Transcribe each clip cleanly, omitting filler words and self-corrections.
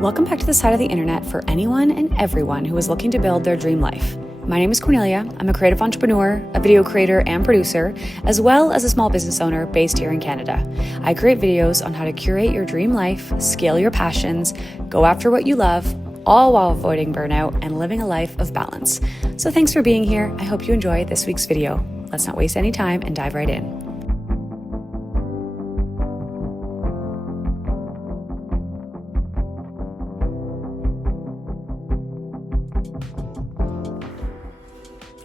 Welcome back to the side of the internet for anyone and everyone who is looking to build their dream life. My name is Cornelia. I'm a creative entrepreneur, a video creator and producer, as well as a small business owner based here in Canada. I create videos on how to curate your dream life, scale your passions, go after what you love, all while avoiding burnout and living a life of balance. So thanks for being here. I hope you enjoy this week's video. Let's not waste any time and dive right in.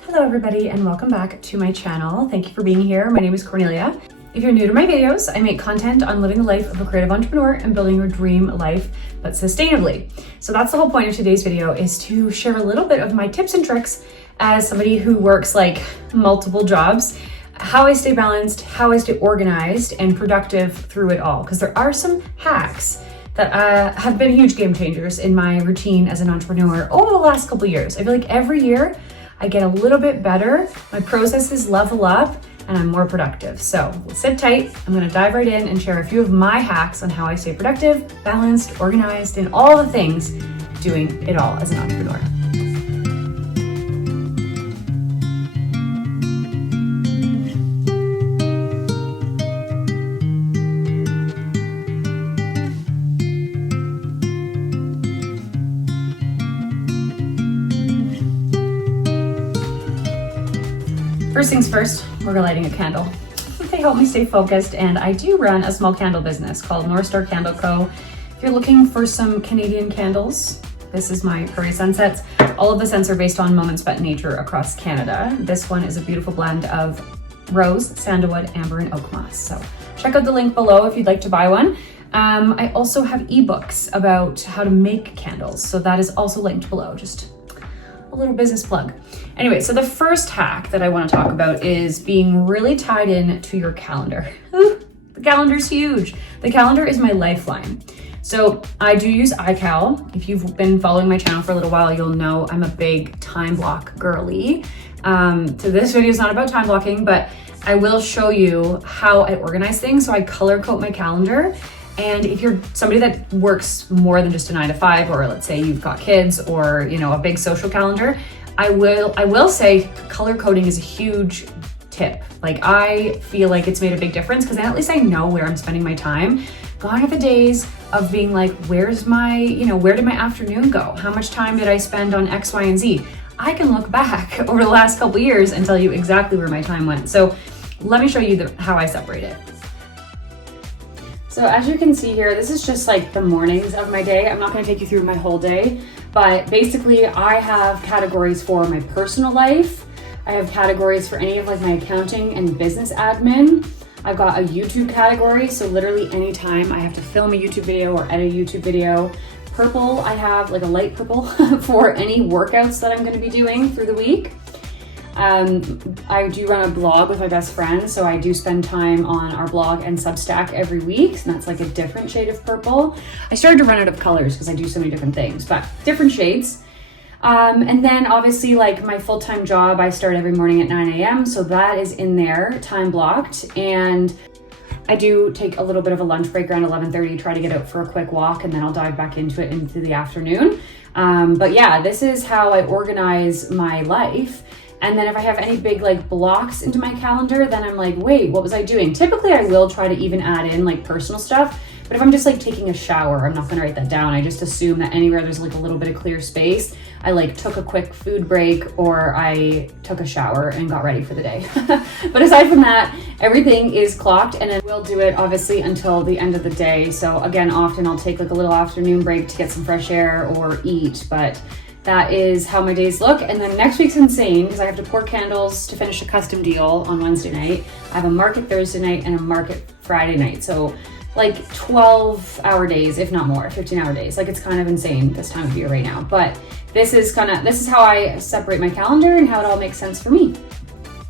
Hello everybody and welcome back to my channel. Thank you for being here. My name is Cornelia. If you're new to my videos, I make content on living the life of a creative entrepreneur and building your dream life, but sustainably. So that's the whole point of today's video, is to share a little bit of my tips and tricks as somebody who works like multiple jobs, how I stay balanced, how I stay organized and productive through it all. Because there are some hacks that have been huge game changers in my routine as an entrepreneur over the last couple of years. I feel like every year I get a little bit better, my processes level up, and I'm more productive. So sit tight, I'm gonna dive right in and share a few of my hacks on how I stay productive, balanced, organized, and all the things doing it all as an entrepreneur. First things first, we're lighting a candle. They help me stay focused, and I do run a small candle business called North Star Candle Co. If you're looking for some Canadian candles, this is my Prairie Sunsets. All of the scents are based on moments spent in nature across Canada. This one is a beautiful blend of rose, sandalwood, amber, and oak moss. So check out the link below if you'd like to buy one. I also have ebooks about how to make candles, so that is also linked below. Just a little business plug. Anyway, so the first hack that I want to talk about is being really tied in to your calendar. Ooh, the calendar's huge. The calendar is my lifeline. So I do use iCal. If you've been following my channel for a little while, you'll know I'm a big time block girly. So this video is not about time blocking, but I will show you how I organize things. So I color code my calendar. And if you're somebody that works more than just a 9 to 5, or let's say you've got kids or, you know, a big social calendar, I will say color coding is a huge tip. Like, I feel like it's made a big difference because then at least I know where I'm spending my time. Gone are the days of being like, where's my, where did my afternoon go? How much time did I spend on X, Y, and Z? I can look back over the last couple of years and tell you exactly where my time went. So let me show you how I separate it. So as you can see here, this is just like the mornings of my day. I'm not gonna take you through my whole day, but basically I have categories for my personal life. I have categories for any of like my accounting and business admin. I've got a YouTube category, so literally anytime I have to film a YouTube video or edit a YouTube video. Purple, I have like a light purple for any workouts that I'm gonna be doing through the week. I do run a blog with my best friend, so I do spend time on our blog and Substack every week, and that's like a different shade of purple. I started to run out of colors because I do so many different things, but different shades. And then obviously like my full-time job, I start every morning at 9 a.m. So that is in there, time blocked. And I do take a little bit of a lunch break around 11:30, try to get out for a quick walk, and then I'll dive back into it into the afternoon. But yeah, this is how I organize my life. And then if I have any big like blocks into my calendar, then I'm like, wait, what was I doing? Typically I will try to even add in like personal stuff, but if I'm just like taking a shower, I'm not gonna write that down. I just assume that anywhere there's like a little bit of clear space, I like took a quick food break or I took a shower and got ready for the day. But aside from that, everything is clocked, and then we'll do it obviously until the end of the day. So again, often I'll take like a little afternoon break to get some fresh air or eat, but that is how my days look. And then next week's insane because I have to pour candles to finish a custom deal on Wednesday night. I have a market Thursday night and a market Friday night. So like 12-hour days, if not more, 15-hour days. Like, it's kind of insane this time of year right now. But this is how I separate my calendar and how it all makes sense for me.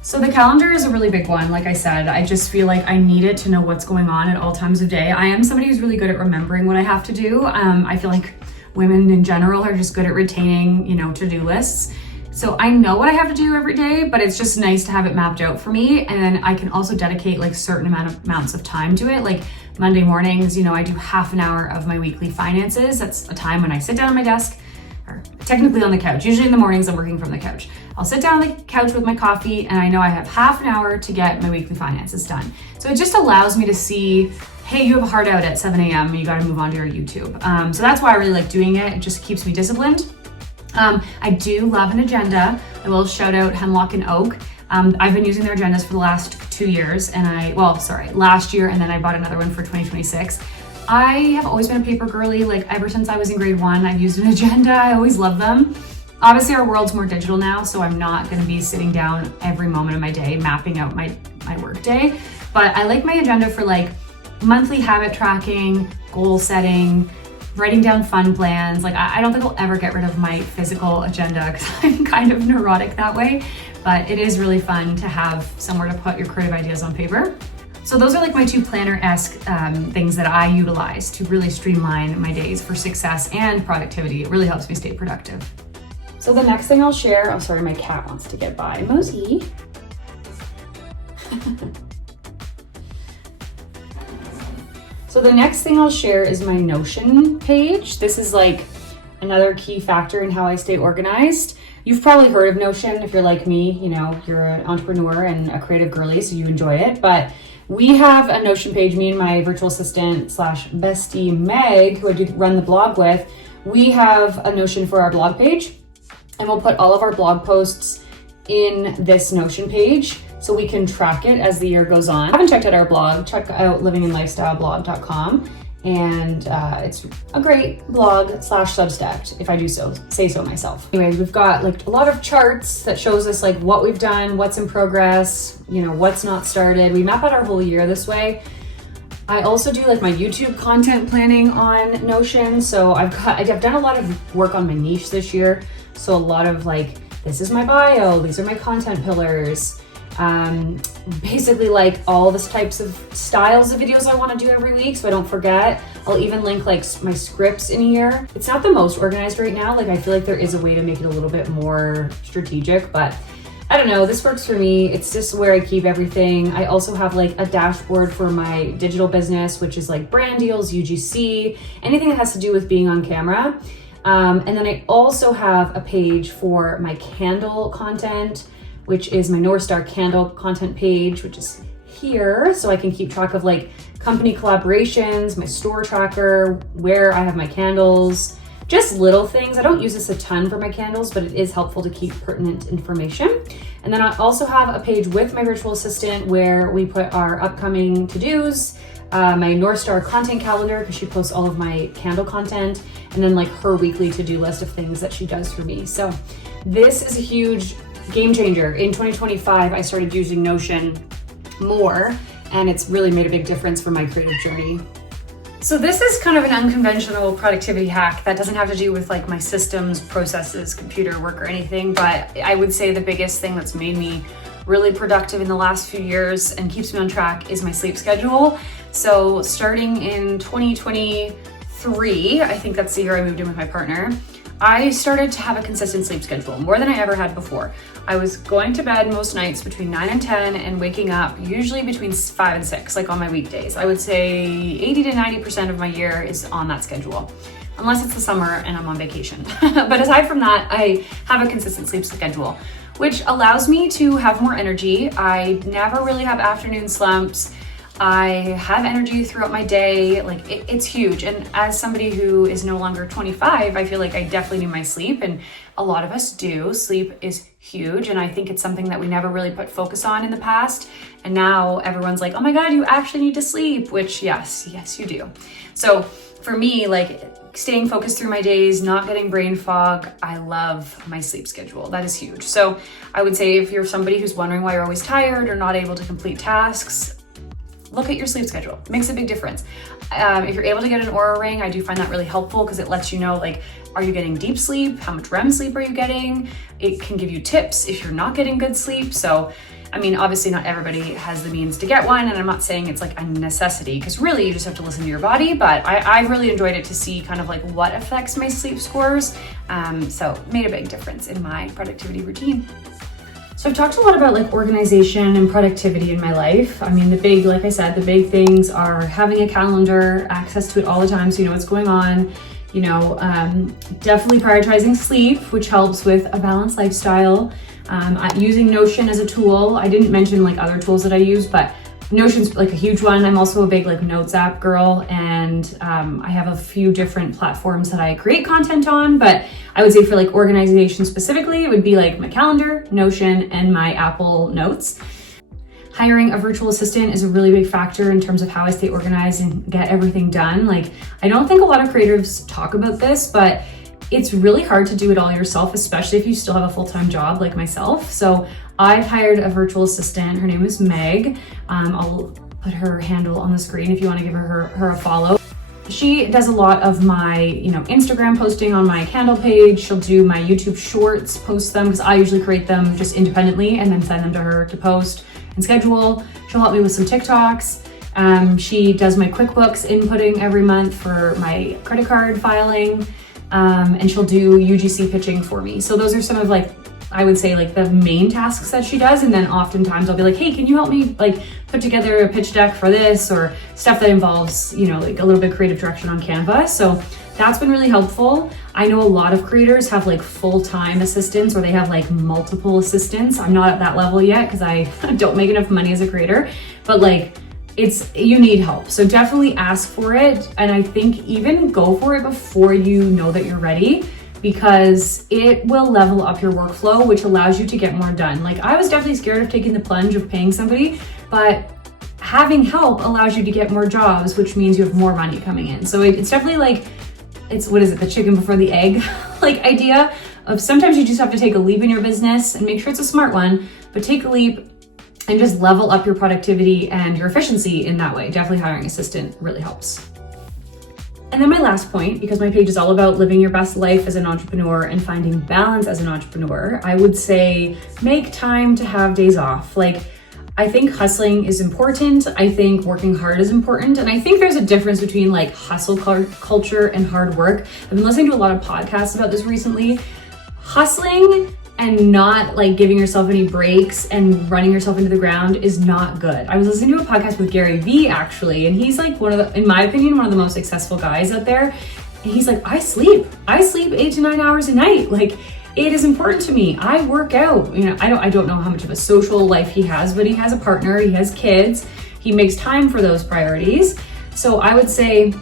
So the calendar is a really big one. Like I said, I just feel like I need it to know what's going on at all times of day. I am somebody who's really good at remembering what I have to do. I feel like women in general are just good at retaining, to-do lists. So I know what I have to do every day, but it's just nice to have it mapped out for me. And I can also dedicate like certain amounts of time to it. Like Monday mornings, you know, I do half an hour of my weekly finances. That's a time when I sit down at my desk, or technically on the couch. Usually in the mornings I'm working from the couch. I'll sit down on the couch with my coffee and I know I have half an hour to get my weekly finances done. So it just allows me to see, hey, you have a hard out at 7 a.m. and you got to move on to your YouTube. So that's why I really like doing it. It just keeps me disciplined. I do love an agenda. I will shout out Hemlock and Oak. I've been using their agendas for the last 2 years and last year, and then I bought another one for 2026. I have always been a paper girly, like ever since I was in grade 1, I've used an agenda. I always love them. Obviously our world's more digital now, so I'm not gonna be sitting down every moment of my day mapping out my work day, but I like my agenda for like monthly habit tracking, goal setting, writing down fun plans. Like I don't think I'll ever get rid of my physical agenda because I'm kind of neurotic that way, but it is really fun to have somewhere to put your creative ideas on paper. So those are like my 2 planner-esque things that I utilize to really streamline my days for success and productivity. It really helps me stay productive. So the next thing I'll share, oh sorry, my cat wants to get by. Mosey. So the next thing I'll share is my Notion page. This is like another key factor in how I stay organized. You've probably heard of Notion if you're like me, you know, you're an entrepreneur and a creative girly, so you enjoy it. But we have a Notion page, me and my virtual assistant / bestie Meg, who I do run the blog with. We have a Notion for our blog page, and we'll put all of our blog posts in this Notion page so we can track it as the year goes on. If you haven't checked out our blog, check out livingandlifestyleblog.com. And it's a great blog / Substack, if I do say so myself. Anyways, we've got like a lot of charts that shows us like what we've done, what's in progress, you know, what's not started. We map out our whole year this way. I also do like my YouTube content planning on Notion. So I've done a lot of work on my niche this year. So a lot of like, this is my bio, these are my content pillars. Basically like all the types of styles of videos I want to do every week so I don't forget. I'll even link like my scripts in here. It's not the most organized right now. Like I feel like there is a way to make it a little bit more strategic, but I don't know, this works for me. It's just where I keep everything. I also have like a dashboard for my digital business, which is like brand deals, UGC, anything that has to do with being on camera. And then I also have a page for my candle content, which is my North Star candle content page, which is here. So I can keep track of like company collaborations, my store tracker, where I have my candles, just little things. I don't use this a ton for my candles, but it is helpful to keep pertinent information. And then I also have a page with my virtual assistant where we put our upcoming to-dos, my North Star content calendar, because she posts all of my candle content, and then like her weekly to-do list of things that she does for me. So this is a huge game changer. In 2025, I started using Notion more, and it's really made a big difference for my creative journey. So this is kind of an unconventional productivity hack that doesn't have to do with like my systems, processes, computer work or anything, but I would say the biggest thing that's made me really productive in the last few years and keeps me on track is my sleep schedule. So starting in 2023, I think that's the year I moved in with my partner, I started to have a consistent sleep schedule, more than I ever had before. I was going to bed most nights between 9 and 10 and waking up usually between 5 and 6, like on my weekdays. I would say 80 to 90% of my year is on that schedule, unless it's the summer and I'm on vacation. But aside from that, I have a consistent sleep schedule, which allows me to have more energy. I never really have afternoon slumps. I have energy throughout my day. Like it's huge. And as somebody who is no longer 25, I feel like I definitely need my sleep, and a lot of us do. Sleep is huge, and I think it's something that we never really put focus on in the past. And now everyone's like, oh my God, you actually need to sleep, which yes, you do. So for me, like staying focused through my days, not getting brain fog, I love my sleep schedule. That is huge. So I would say if you're somebody who's wondering why you're always tired or not able to complete tasks, look at your sleep schedule. It makes a big difference. If you're able to get an Oura ring, I do find that really helpful because it lets you know, like, are you getting deep sleep? How much REM sleep are you getting? It can give you tips if you're not getting good sleep. So, I mean, obviously not everybody has the means to get one, and I'm not saying it's like a necessity because really you just have to listen to your body, but I really enjoyed it to see kind of like what affects my sleep scores. So it made a big difference in my productivity routine. So I've talked a lot about like organization and productivity in my life. I mean, like I said, the big things are having a calendar, access to it all the time so you know what's going on. Definitely prioritizing sleep, which helps with a balanced lifestyle. Using Notion as a tool. I didn't mention like other tools that I use, but Notion's like a huge one. I'm also a big like notes app girl, and I have a few different platforms that I create content on, but I would say for like organization specifically, it would be like my calendar, Notion, and my Apple Notes. Hiring a virtual assistant is a really big factor in terms of how I stay organized and get everything done. Like, I don't think a lot of creatives talk about this, but it's really hard to do it all yourself, especially if you still have a full-time job like myself. So I've hired a virtual assistant. Her name is Meg. I'll put her handle on the screen if you want to give her a follow. She does a lot of my, Instagram posting on my candle page. She'll do my YouTube shorts, post them, because I usually create them just independently and then send them to her to post and schedule. She'll help me with some TikToks. She does my QuickBooks inputting every month for my credit card filing. And she'll do UGC pitching for me. So those are some of like, I would say like the main tasks that she does. And then oftentimes I'll be like, hey, can you help me like put together a pitch deck for this, or stuff that involves, like a little bit of creative direction on Canva. So that's been really helpful. I know a lot of creators have like full-time assistants, or they have like multiple assistants. I'm not at that level yet because I don't make enough money as a creator, but like, you need help. So definitely ask for it. And I think even go for it before you know that you're ready, because it will level up your workflow, which allows you to get more done. Like, I was definitely scared of taking the plunge of paying somebody, but having help allows you to get more jobs, which means you have more money coming in. So it's definitely like, the chicken before the egg like idea of sometimes you just have to take a leap in your business and make sure it's a smart one, but take a leap and just level up your productivity and your efficiency in that way. Definitely hiring an assistant really helps. And then my last point, because my page is all about living your best life as an entrepreneur and finding balance as an entrepreneur, I would say make time to have days off. Like, I think hustling is important. I think working hard is important. And I think there's a difference between like hustle culture and hard work. I've been listening to a lot of podcasts about this recently. Hustling and not like giving yourself any breaks and running yourself into the ground is not good. I was listening to a podcast with Gary Vee actually, and he's like in my opinion, one of the most successful guys out there. And he's like, I sleep 8 to 9 hours a night. Like, it is important to me. I work out. I don't know how much of a social life he has, but he has a partner, he has kids, he makes time for those priorities. So I would say,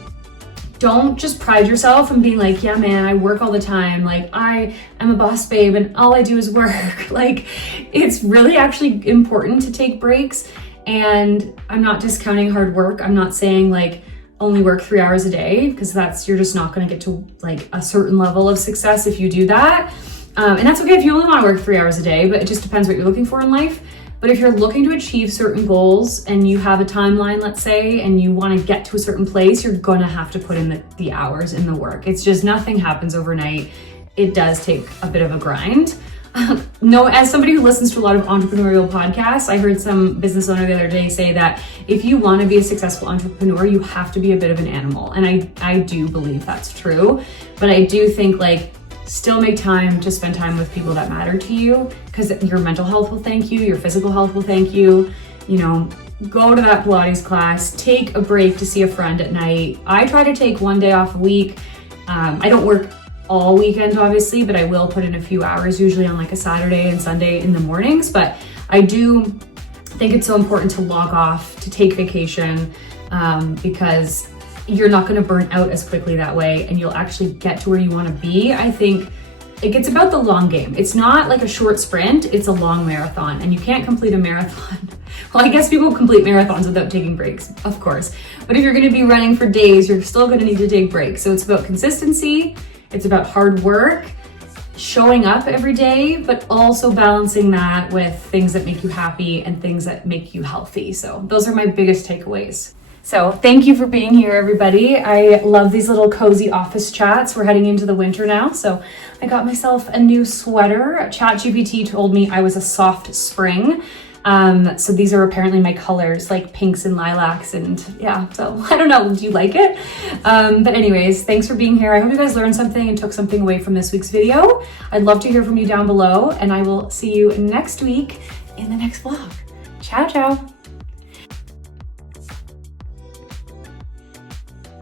don't just pride yourself in being like, yeah, man, I work all the time. Like, I am a boss babe and all I do is work. Like, it's really actually important to take breaks. And I'm not discounting hard work. I'm not saying like only work 3 hours a day, because you're just not going to get to like a certain level of success if you do that. And that's okay if you only want to work 3 hours a day, but it just depends what you're looking for in life. But if you're looking to achieve certain goals and you have a timeline, let's say, and you want to get to a certain place, you're going to have to put in the hours in the work. It's just nothing happens overnight. It does take a bit of a grind. No, as somebody who listens to a lot of entrepreneurial podcasts, I heard some business owner the other day say that if you want to be a successful entrepreneur, you have to be a bit of an animal. And I do believe that's true. But I do think like, still make time to spend time with people that matter to you, because your mental health will thank you, your physical health will thank you. Go to that Pilates class, take a break to see a friend at night. I try to take one day off a week. I don't work all weekend, obviously, but I will put in a few hours, usually on like a Saturday and Sunday in the mornings. But I do think it's so important to log off, to take vacation, because you're not going to burn out as quickly that way, and you'll actually get to where you want to be. I think it's about the long game. It's not like a short sprint, it's a long marathon, and you can't complete a marathon. Well, I guess people complete marathons without taking breaks, of course. But if you're going to be running for days, you're still going to need to take breaks. So it's about consistency, it's about hard work, showing up every day, but also balancing that with things that make you happy and things that make you healthy. So those are my biggest takeaways. So thank you for being here, everybody. I love these little cozy office chats. We're heading into the winter now, so I got myself a new sweater. ChatGPT told me I was a soft spring. So these are apparently my colors, like pinks and lilacs, and yeah, so I don't know, do you like it? But anyways, thanks for being here. I hope you guys learned something and took something away from this week's video. I'd love to hear from you down below, and I will see you next week in the next vlog. Ciao, ciao.